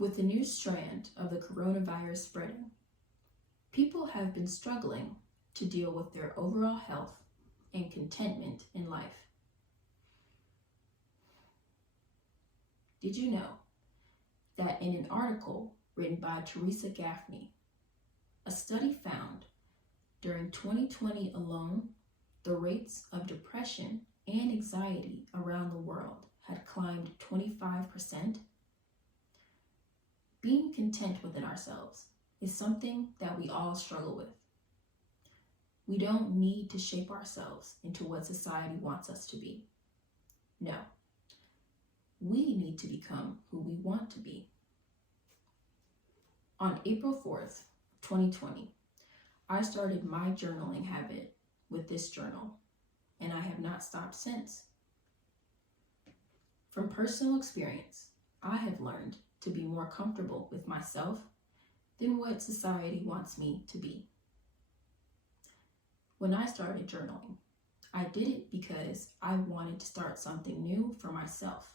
With the new strand of the coronavirus spreading, people have been struggling to deal with their overall health and contentment in life. Did you know that in an article written by Teresa Gaffney, a study found during 2020 alone, the rates of depression and anxiety around the world had climbed 25%? Being content within ourselves is something that we all struggle with. We don't need to shape ourselves into what society wants us to be. No, we need to become who we want to be. On April 4th, 2020, I started my journaling habit with this journal, and I have not stopped since. From personal experience, I have learned to be more comfortable with myself than what society wants me to be. When I started journaling, I did it because I wanted to start something new for myself.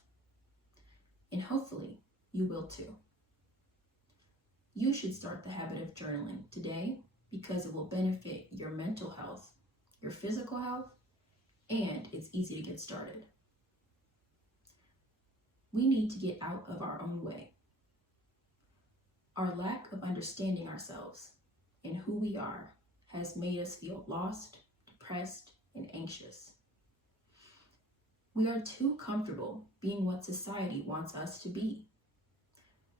And hopefully you will too. You should start the habit of journaling today because it will benefit your mental health, your physical health, and it's easy to get started. We need to get out of our own way. Our lack of understanding ourselves and who we are has made us feel lost, depressed, and anxious. We are too comfortable being what society wants us to be,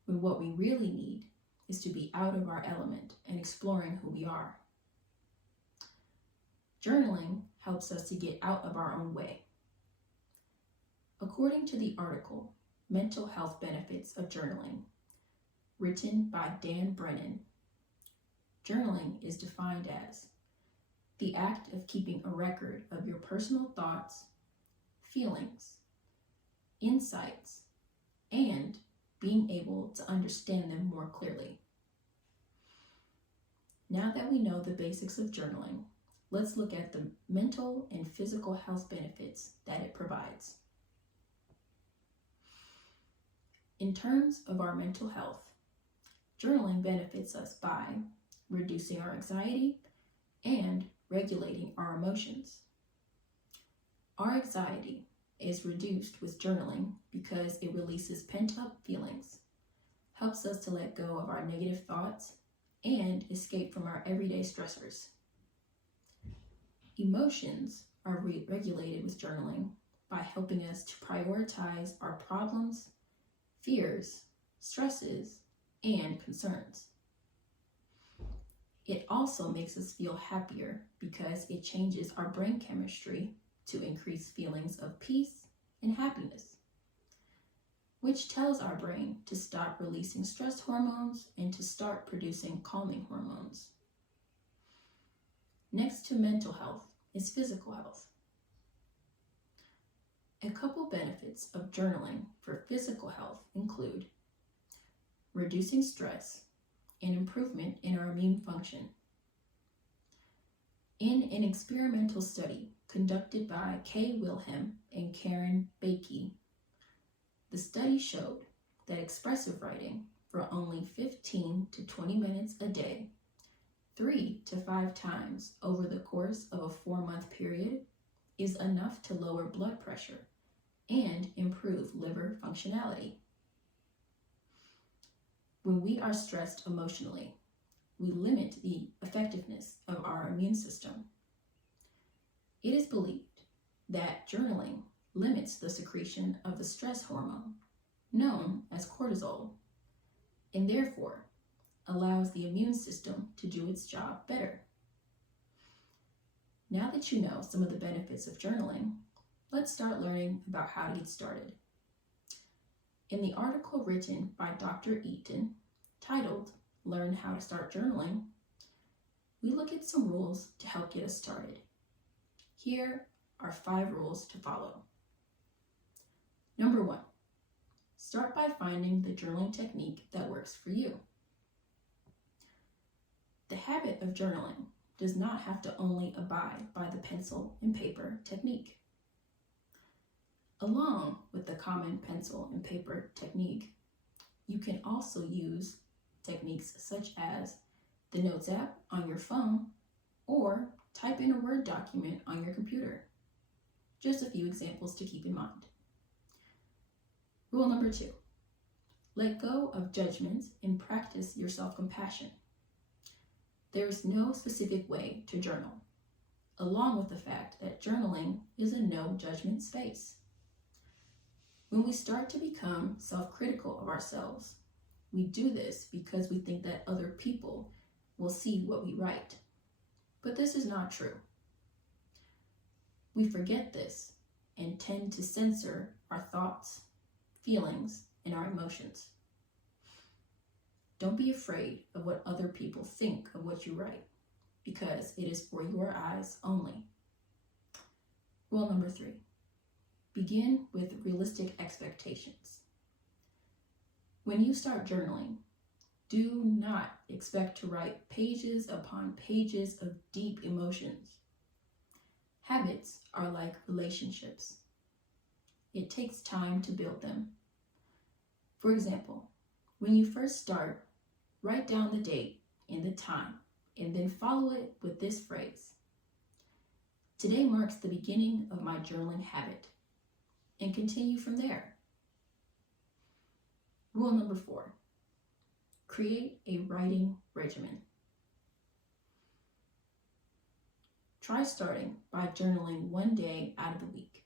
when what we really need is to be out of our element and exploring who we are. Journaling helps us to get out of our own way. According to the article, Mental Health Benefits of Journaling, written by Dan Brennan, journaling is defined as the act of keeping a record of your personal thoughts, feelings, insights, and being able to understand them more clearly. Now that we know the basics of journaling, let's look at the mental and physical health benefits that it provides. In terms of our mental health, journaling benefits us by reducing our anxiety and regulating our emotions. Our anxiety is reduced with journaling because it releases pent-up feelings, helps us to let go of our negative thoughts, and escape from our everyday stressors. Emotions are regulated with journaling by helping us to prioritize our problems, fears, stresses, and concerns. It also makes us feel happier because it changes our brain chemistry to increase feelings of peace and happiness, which tells our brain to stop releasing stress hormones and to start producing calming hormones. Next to mental health is physical health. A couple benefits of journaling for physical health include reducing stress and improvement in our immune function. In an experimental study conducted by Kay Wilhelm and Karen Bakey, the study showed that expressive writing for only 15 to 20 minutes a day, 3 to 5 times over the course of a 4-month period, is enough to lower blood pressure and improve liver functionality. When we are stressed emotionally, we limit the effectiveness of our immune system. It is believed that journaling limits the secretion of the stress hormone, known as cortisol, and therefore allows the immune system to do its job better. Now that you know some of the benefits of journaling, let's start learning about how to get started. In the article written by Dr. Eaton, titled Learn How to Start Journaling, we look at some rules to help get us started. Here are 5 rules to follow. Number 1, start by finding the journaling technique that works for you. The habit of journaling does not have to only abide by the pencil and paper technique. Along with the common pencil and paper technique, You can also use techniques such as the Notes app on your phone or type in a Word document on your computer. Just a few examples to keep in mind. Rule number 2, let go of judgments and practice your self-compassion. There is no specific way to journal, along with the fact that journaling is a no judgment space. When we start to become self-critical of ourselves, we do this because we think that other people will see what we write. But this is not true. We forget this and tend to censor our thoughts, feelings, and our emotions. Don't be afraid of what other people think of what you write, because it is for your eyes only. Rule number 3, begin with realistic expectations. When you start journaling, do not expect to write pages upon pages of deep emotions. Habits are like relationships. It takes time to build them. For example, when you first start, write down the date and the time, and then follow it with this phrase: today marks the beginning of my journaling habit, and continue from there. Rule number 4, create a writing regimen. Try starting by journaling one day out of the week.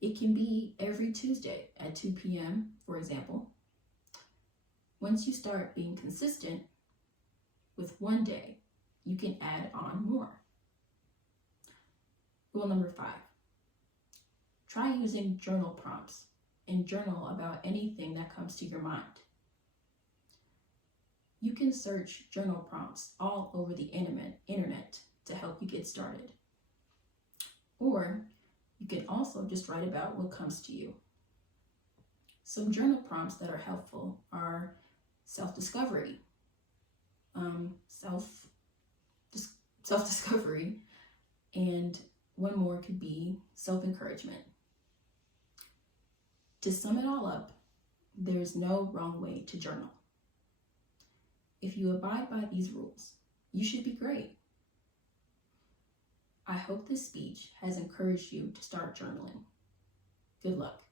It can be every Tuesday at 2 p.m., for example. Once you start being consistent with one day, you can add on more. Rule number 5, try using journal prompts and journal about anything that comes to your mind. You can search journal prompts all over the internet to help you get started. Or you can also just write about what comes to you. Some journal prompts that are helpful are self-discovery, self-discovery, and one more could be self-encouragement. To sum it all up, there's no wrong way to journal. If you abide by these rules, you should be great. I hope this speech has encouraged you to start journaling. Good luck.